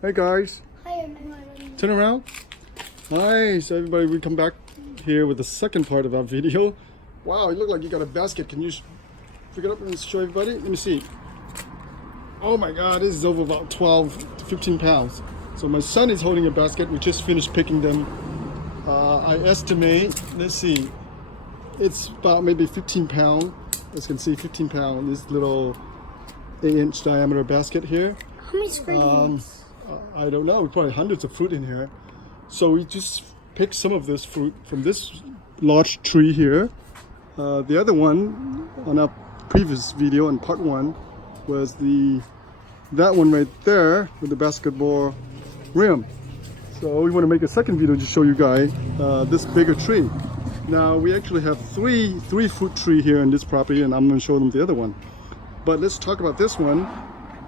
Hey guys. Hi everyone. Turn around. Hi, so everybody, we come back here with the second part of our video. Wow, it looked like you got a basket. Can you pick it up and show everybody? Let me see. Oh my God, this is over about 12 to 15 pounds. So my son is holding a basket. We just finished picking them. I estimate, let's see, it's about maybe 15 pounds. As you can see, 15 pounds. This little 8-inch diameter basket here. How many screens? I don't know, probably hundreds of fruit in here. So we just picked some of this fruit from this large tree here. The other one on our previous video in part 1 was that one right there with the basketball rim. So we want to make a second video to show you guys this bigger tree. Now we actually have three fruit tree here in this property, and I'm going to show them the other one. But let's talk about this one.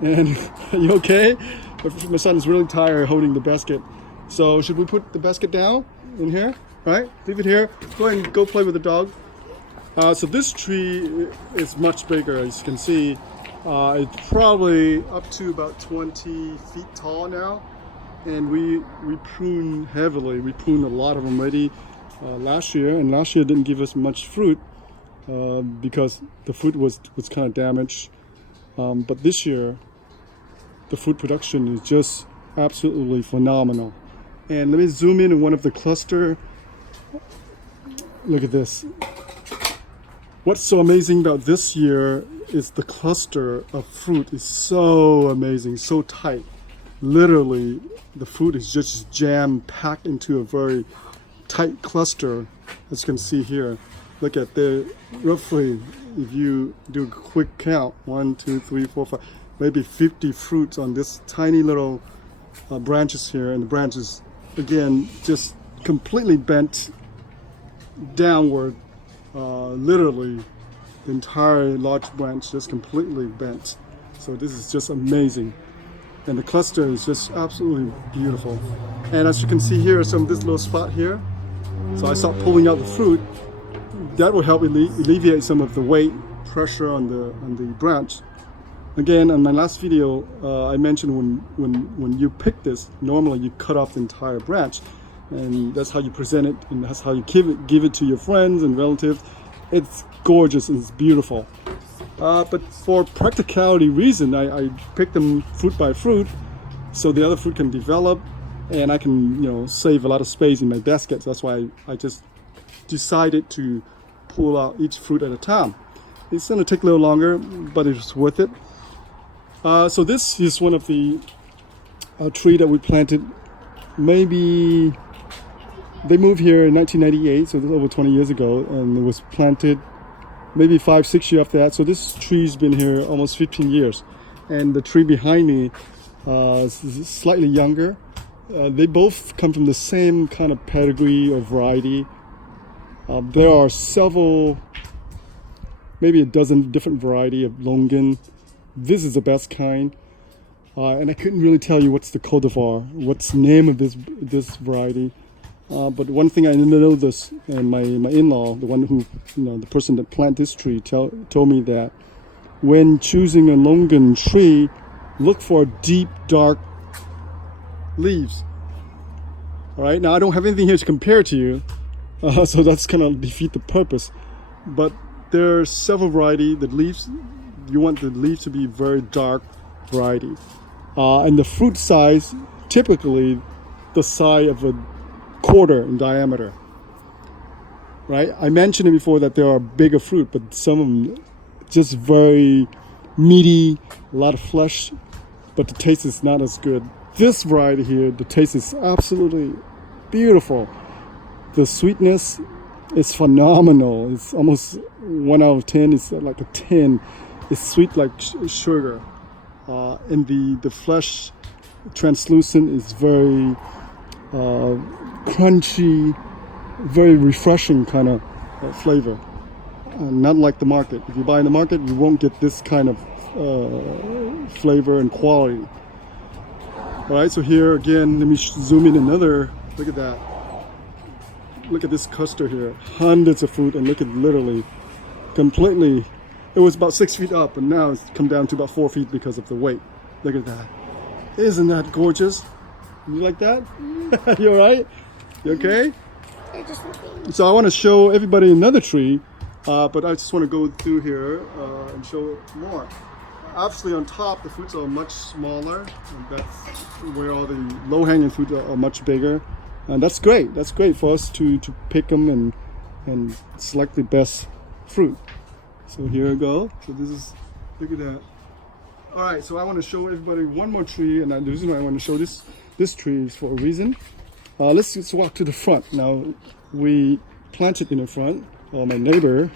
And you okay? My son is really tired holding the basket. So should we put the basket down in here? Right? Leave it here. Go ahead and go play with the dog. So this tree is much bigger, as you can see. It's probably up to about 20 feet tall now. And we prune heavily. We pruned a lot of them already last year. And last year didn't give us much fruit because the fruit was kind of damaged. But this year, the fruit production is just absolutely phenomenal. And let me zoom in on one of the cluster. Look at this. What's so amazing about this year is the cluster of fruit is so amazing, so tight. Literally, the fruit is just jam-packed into a very tight cluster, as you can see here. Look at the, roughly, if you do a quick count, 1, 2, 3, 4, 5, maybe 50 fruits on this tiny little branches here. And the branches, again, just completely bent downward. Literally, the entire large branch just completely bent. So this is just amazing. And the cluster is just absolutely beautiful. And as you can see here, some of this little spot here. So I start pulling out the fruit. That will help alleviate some of the weight pressure on the branch. Again, on my last video, I mentioned when you pick this, normally you cut off the entire branch, and that's how you present it, and that's how you give it to your friends and relatives. It's gorgeous and it's beautiful. But for practicality reason, I pick them fruit by fruit, so the other fruit can develop, and I can save a lot of space in my baskets. That's why I just decided to pull out each fruit at a time. It's going to take a little longer, but it's worth it. So this is one of the tree that we planted. Maybe they moved here in 1998, so this is over 20 years ago, and it was planted maybe 5-6 years after that. So this tree's been here almost 15 years, and the tree behind me is slightly younger. They both come from the same kind of pedigree or variety. There are several, maybe a dozen different variety of Longan. This is the best kind, and I couldn't really tell you what's the cultivar, what's the name of this variety. But one thing I know this, and my in-law, the one who, the person that planted this tree, told me that when choosing a Longan tree, look for deep, dark leaves. All right, now I don't have anything here to compare to you, so that's gonna defeat the purpose. But there are several varieties. The leaves, you want the leaves to be very dark variety, and the fruit size typically the size of a quarter in diameter. Right? I mentioned it before that there are bigger fruit, but some of them just very meaty, a lot of flesh, but the taste is not as good. This variety here, the taste is absolutely beautiful. The sweetness is phenomenal. It's almost 1 out of 10. It's like a 10. It's sweet like sugar. And the flesh, translucent, is very crunchy, very refreshing kind of flavor. Not like the market. If you buy in the market, you won't get this kind of flavor and quality. All right, so here again, let me zoom in another. Look at that. Look at this cluster here. Hundreds of fruit, and look at literally completely. It was about 6 feet up, and now it's come down to about 4 feet because of the weight. Look at that. Isn't that gorgeous? You like that? You all right? You okay? They're just looking. So I want to show everybody another tree, but I just want to go through here and show more. Obviously on top the fruits are much smaller, and that's where all the low-hanging fruit are much bigger. And that's great. That's great for us to pick them and select the best fruit. So here we go. So this is, look at that. All right, so I want to show everybody one more tree, and the reason why I want to show this tree is for a reason. Let's just walk to the front. Now, we planted in the front, or my neighbor,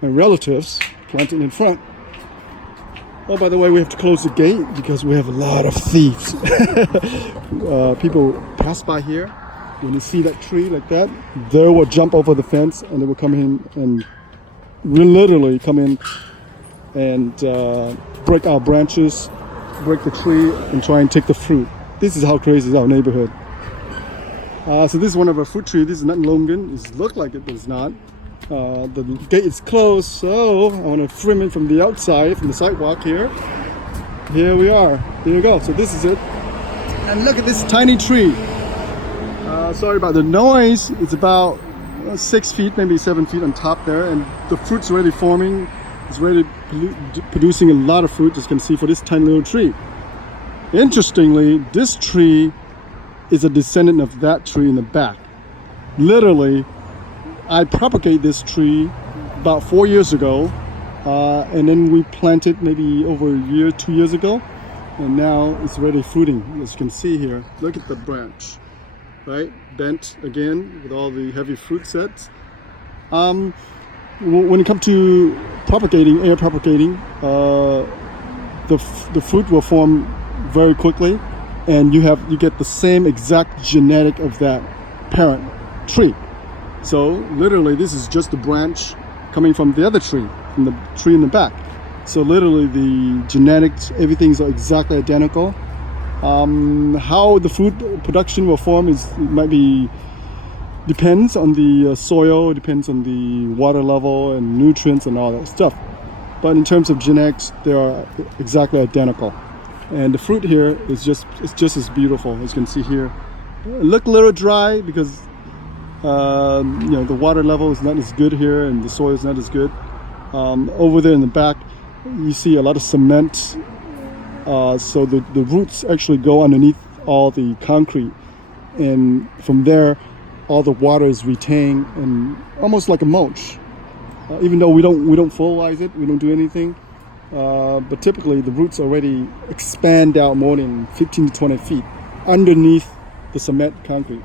my relatives planted in front. Oh, by the way, we have to close the gate because we have a lot of thieves. People pass by here. When you see that tree like that, they will jump over the fence and they will come in and literally come in and break our branches, break the tree, and try and take the fruit. This is how crazy is our neighborhood. So this is one of our fruit trees. This is not Longan. It looks like it, but it's not. The gate is closed, so I want to film it from the outside, from the sidewalk here. Here we are. Here you go. So this is it. And look at this tiny tree. Sorry about the noise. It's about 6 feet, maybe 7 feet on top there, and the fruit's already forming. It's already producing a lot of fruit, as you can see, for this tiny little tree. Interestingly, this tree is a descendant of that tree in the back. Literally, I propagated this tree about 4 years ago, and then we planted maybe over a year, 2 years ago, and now it's already fruiting. As you can see here, look at the branch, right? Bent again with all the heavy fruit sets. When it comes to propagating, air propagating, the fruit will form very quickly, and you get the same exact genetic of that parent tree. So literally, this is just a branch coming from the other tree, from the tree in the back. So literally, the genetics, everything's exactly identical. How the fruit production will form depends on the soil, depends on the water level and nutrients and all that stuff. But in terms of genetics, they are exactly identical. And the fruit here is just as beautiful as you can see here. It look a little dry because the water level is not as good here and the soil is not as good. Over there in the back, you see a lot of cement. So the roots actually go underneath all the concrete, and from there, all the water is retained and almost like a mulch. Even though we don't fertilize it, we don't do anything. But typically, the roots already expand out more than 15 to 20 feet underneath the cement concrete.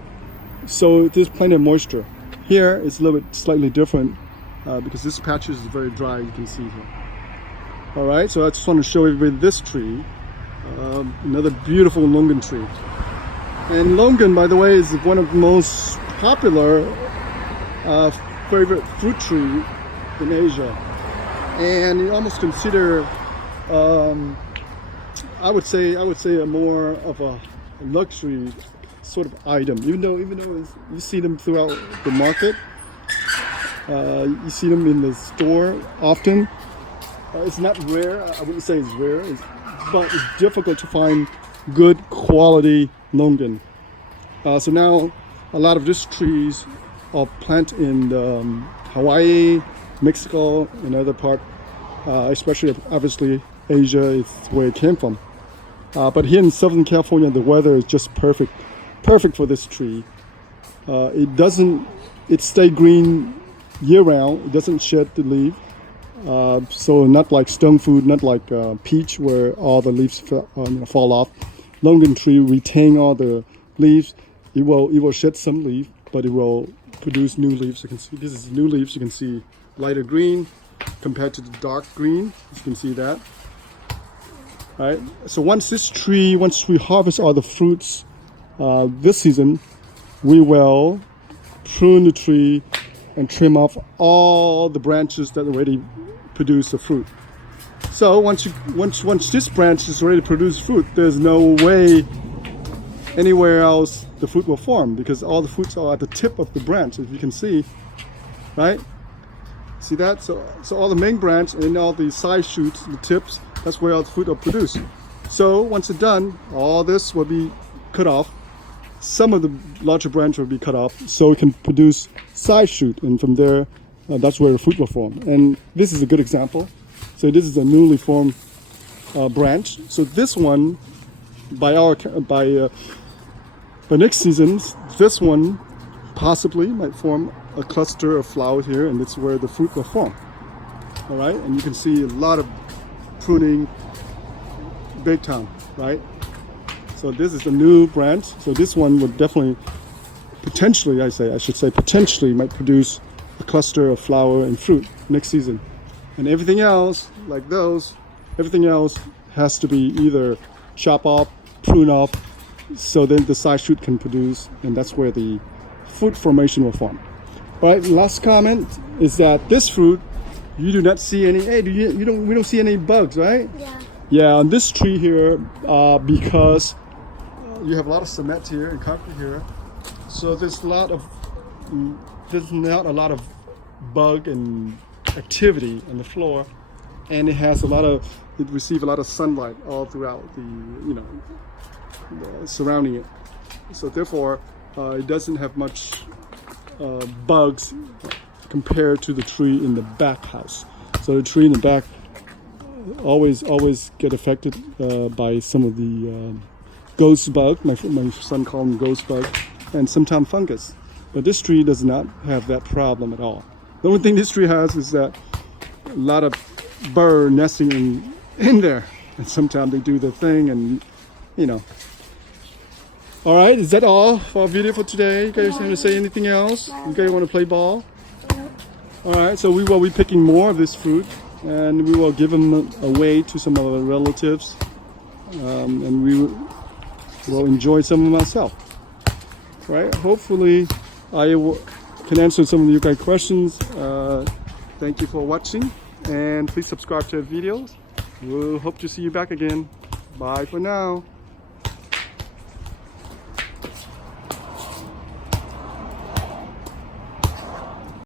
So there's plenty of moisture. Here, it's a little bit slightly different because this patch is very dry, you can see here. All right, so I just want to show everybody this tree, another beautiful Longan tree. And Longan, by the way, is one of the most popular favorite fruit tree in Asia. And you almost consider, I would say a more of a luxury sort of item. Even though you see them throughout the market, you see them in the store often. It's not rare. I wouldn't say it's rare, but it's difficult to find good quality Longan. So now a lot of these trees are planted in Hawaii, Mexico, and other part, especially obviously Asia is where it came from. But here in Southern California, the weather is just perfect for this tree. It stays green year round. It doesn't shed the leaf. So not like stone fruit, not like peach where all the leaves fall off. Longan tree retain all the leaves. It will shed some leaf, but it will produce new leaves. You can see this is new leaves. You can see lighter green compared to the dark green. You can see that. All right. So once we harvest all the fruits this season, we will prune the tree and trim off all the branches that already produce the fruit. So once this branch is ready to produce fruit, there's no way anywhere else the fruit will form because all the fruits are at the tip of the branch, as you can see, right? See that? So all the main branch and all the side shoots, the tips, that's where all the fruit are produced. So once it's done, all this will be cut off. Some of the larger branch will be cut off so it can produce side shoot, and from there, that's where the fruit will form. And this is a good example. So this is a newly formed branch. So this one, by next season, this one possibly might form a cluster of flowers here, and it's where the fruit will form. All right, and you can see a lot of pruning, big time, right? So this is the new branch. So this one would definitely, potentially, potentially might produce a cluster of flower and fruit next season. And everything else, like those, everything else has to be either chop off, prune off, so then the side shoot can produce, and that's where the fruit formation will form. All right, last comment is that this fruit, you do not see any, we don't see any bugs, right? Yeah. Yeah, on this tree here, because you have a lot of cement here and concrete here, so there's not a lot of bug and activity on the floor, and it receives a lot of sunlight all throughout the surrounding it. So therefore, it doesn't have much bugs compared to the tree in the back house. So the tree in the back always get affected by some of the ghost bug. My son called them ghost bug, and sometimes fungus. But this tree does not have that problem at all. The only thing this tree has is that a lot of bird nesting in there, and sometimes they do their thing, and All right, is that all for our video for today? You guys want to say anything else? You guys want to play ball? All right, so we will be picking more of this fruit, and we will give them away to some of our relatives, and we will enjoy some of them ourselves. Right? Hopefully, I can answer some of you guys' questions. Thank you for watching, and please subscribe to our videos. We'll hope to see you back again. Bye for now.